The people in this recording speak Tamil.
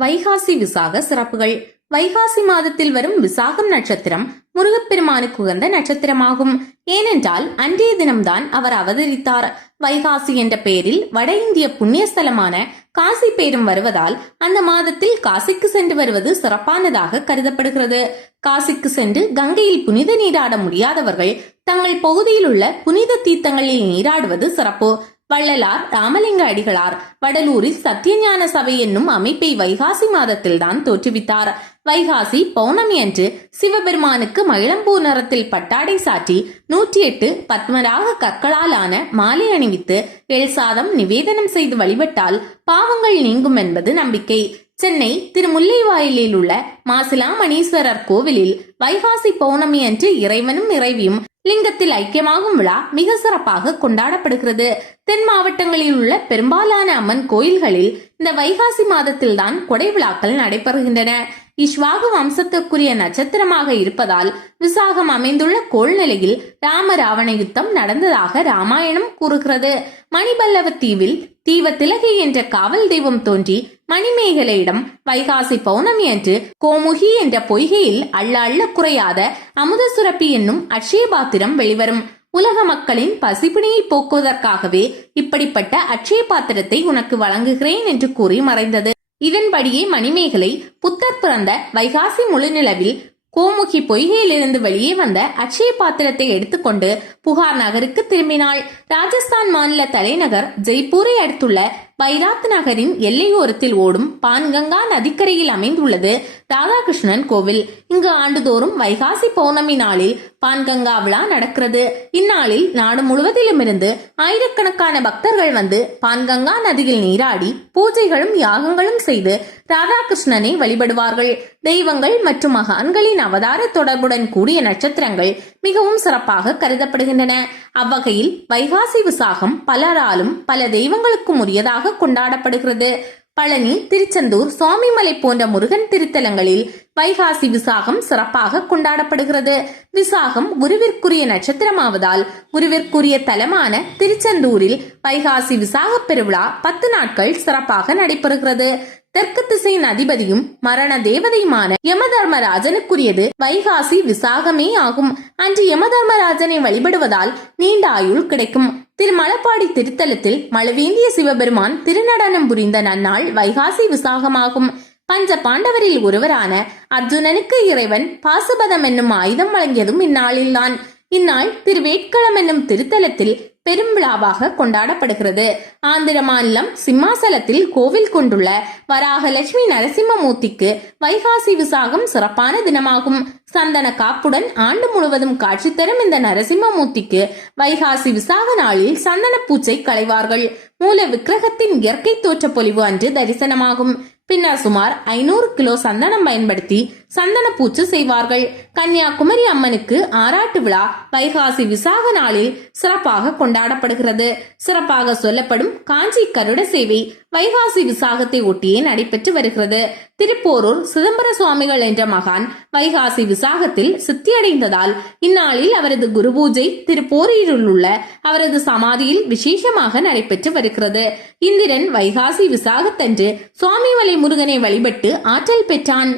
வைகாசி விசாக சிறப்புகள். வைகாசி மாதத்தில் வரும் விசாகம் நட்சத்திரம் முருகப்பெருமானுக்கு உகந்த நட்சத்திரமாகும். ஏனென்றால் அன்றைய தினம்தான் அவர் அவதரித்தார். வைகாசி என்ற பெயரில் வட இந்திய புண்ணிய ஸ்தலமான காசி பேரும் வருவதால் அந்த மாதத்தில் காசிக்கு சென்று வருவது சிறப்பானதாக கருதப்படுகிறது. காசிக்கு சென்று கங்கையில் புனித நீராட முடியாதவர்கள் தங்கள் பகுதியில் உள்ள புனித தீர்த்தங்களில் நீராடுவது சிறப்பு. வள்ளலார் ராமலிங்க அடிகளார். வடலூரில் சத்தியஞான சபை என்னும் அமைப்பை வைகாசி மாதத்தில் தான் தோற்றுவித்தார். வைகாசி பௌர்ணமி அன்று சிவபெருமானுக்கு மயிலம்பூ நிறத்தில் பட்டாடை சாற்றி நூற்றி எட்டு பத்மராக கற்களால் ஆன மாலை அணிவித்து எழுசாதம் நிவேதனம் செய்து வழிபட்டால் பாவங்கள் நீங்கும் என்பது நம்பிக்கை. சென்னை திரு முல்லைவாயிலில் உள்ள மாசிலாமணீஸ்வரர் கோவிலில் வைகாசி பௌர்ணமி அன்று இறைவனும் இறைவியும் லிங்கத்தில் ஐக்கியமாகும் விழா மிக சிறப்பாக கொண்டாடப்படுகிறது. தென் மாவட்டங்களில் உள்ள பெரும்பாலான அம்மன் கோயில்களில் இந்த வைகாசி மாதத்தில் தான் கொடை விழாக்கள் நடைபெறுகின்றன. இஸ்வாகு வம்சத்திற்குரிய நட்சத்திரமாக இருப்பதால் விசாகம் அமைந்துள்ள கோள்நிலையில் ராம ராவண யுத்தம் நடந்ததாக ராமாயணம் கூறுகிறது. மணிபல்லவ தீவில் தீவ திலகை என்ற காவல் தெய்வம் தோன்றி மணிமேகலையிடம் வைகாசி பௌர்ணமி அன்று கோமுகி என்ற பொய்கையில் அள்ள அள்ள குறையாத அமுத சுரப்பி என்னும் அட்சய பாத்திரம் வெளிவரும். உலக மக்களின் பசிப்பிணியை போக்குவதற்காகவே இப்படிப்பட்ட அட்சய பாத்திரத்தை உனக்கு வழங்குகிறேன் என்று கூறி மறைந்தது. இதன்படியே மணிமேகலை புத்தர் பிறந்த வைகாசி முழுநிலவில் கோமுகி பொய்கையிலிருந்து வெளியே வந்த அட்சய பாத்திரத்தை எடுத்துக்கொண்டு புகார் நகருக்கு திரும்பினாள். ராஜஸ்தான் மாநில தலைநகர் ஜெய்ப்பூரை அடுத்துள்ள பைராத் நகரின் எல்லையோரத்தில் ஓடும் பான்கங்கா நதிக்கரையில் அமைந்துள்ளது ராதாகிருஷ்ணன் கோவில். இங்கு ஆண்டுதோறும் வைகாசி பௌர்ணமி நாளில் பான்கங்கா விழா நடக்கிறது. இந்நாளில் நாடு முழுவதிலும் இருந்து ஆயிரக்கணக்கான பக்தர்கள் வந்து பான்கங்கா நதியில் நீராடி பூஜைகளும் யாகங்களும் செய்து ராதாகிருஷ்ணனை வழிபடுவார்கள். தெய்வங்கள் மற்றும் மகான்களின் அவதார தொடர்புடன் கூடிய நட்சத்திரங்கள் மிகவும் சிறப்பாக கருதப்படுகின்றன. அவ்வகையில் வைகாசி விசாகம் பலராலும் பல தெய்வங்களுக்கும் உரியதாக கொண்டாடப்படுகிறது. பழனி திருச்செந்தூர் சுவாமிமலை போன்ற முருகன் திருத்தலங்களில் வைகாசி விசாகம் சிறப்பாக கொண்டாடப்படுகிறது. விசாகம் குருவிற்குரிய நட்சத்திரமாவதால் குருவிற்குரிய தலமான திருச்செந்தூரில் வைகாசி விசாக பெருவிழா பத்து நாட்கள் சிறப்பாக நடைபெறுகிறது. தெற்கு திசையின் அதிபதியும் மரண தேவதையுமான யமதர்மராஜனுக்குரியது வைகாசி விசாகமே ஆகும். அன்று யமதர்மராஜனை வழிபடுவதால் நீண்ட ஆயுள் கிடைக்கும். திருமலப்பாடி திருத்தலத்தில் மழவேந்திய சிவபெருமான் திருநடனம் புரிந்த நன்னாள் வைகாசி விசாகமாகும். பஞ்ச பாண்டவரில் ஒருவரான அர்ஜுனனுக்கு இறைவன் பாசுபதம் என்னும் ஆயுதம் வழங்கியதும் இந்நாளில்தான். இந்நாள் திருவேட்களம் என்னும் திருத்தலத்தில் பெரும் விழாவாக கொண்டாடப்படுகிறது. ஆந்திர மாநிலம் சிம்மாசலத்தில் கோவில் கொண்டுள்ள வராகலட்சுமி நரசிம்மமூர்த்திக்கு வைகாசி விசாகம் சிறப்பான தினமாகும். சந்தன காப்புடன் ஆண்டு முழுவதும் காட்சி தரும் இந்த நரசிம்மமூர்த்திக்கு வைகாசி விசாக நாளில் சந்தன பூச்சை களைவார்கள். மூல விக்கிரகத்தின் இயற்கை தோற்ற பொலிவு அன்று தரிசனமாகும். பின்னர் சுமார் ஐநூறு கிலோ சந்தனம் பயன்படுத்தி சந்தன பூச்சு செய்வார்கள். கன்னியாகுமரி அம்மனுக்கு ஆராட்டு விழா வைகாசி விசாக நாளில் சிறப்பாக கொண்டாடப்படுகிறது. சிறப்பாக சொல்லப்படும் காஞ்சி கருட சேவை வைகாசி விசாகத்தை ஒட்டியே நடைபெற்று வருகிறது. திருப்போரூர் சிதம்பர சுவாமிகள் என்ற மகான் வைகாசி விசாகத்தில் சித்தியடைந்ததால் இந்நாளில் அவரது குரு பூஜை திருப்போரூரில் உள்ள அவரது சமாதியில் விசேஷமாக நடைபெற்று வருகிறது. இந்திரன் வைகாசி விசாகத்தன்று சுவாமிமலை முருகனை வழிபட்டு ஆற்றல் பெற்றான்.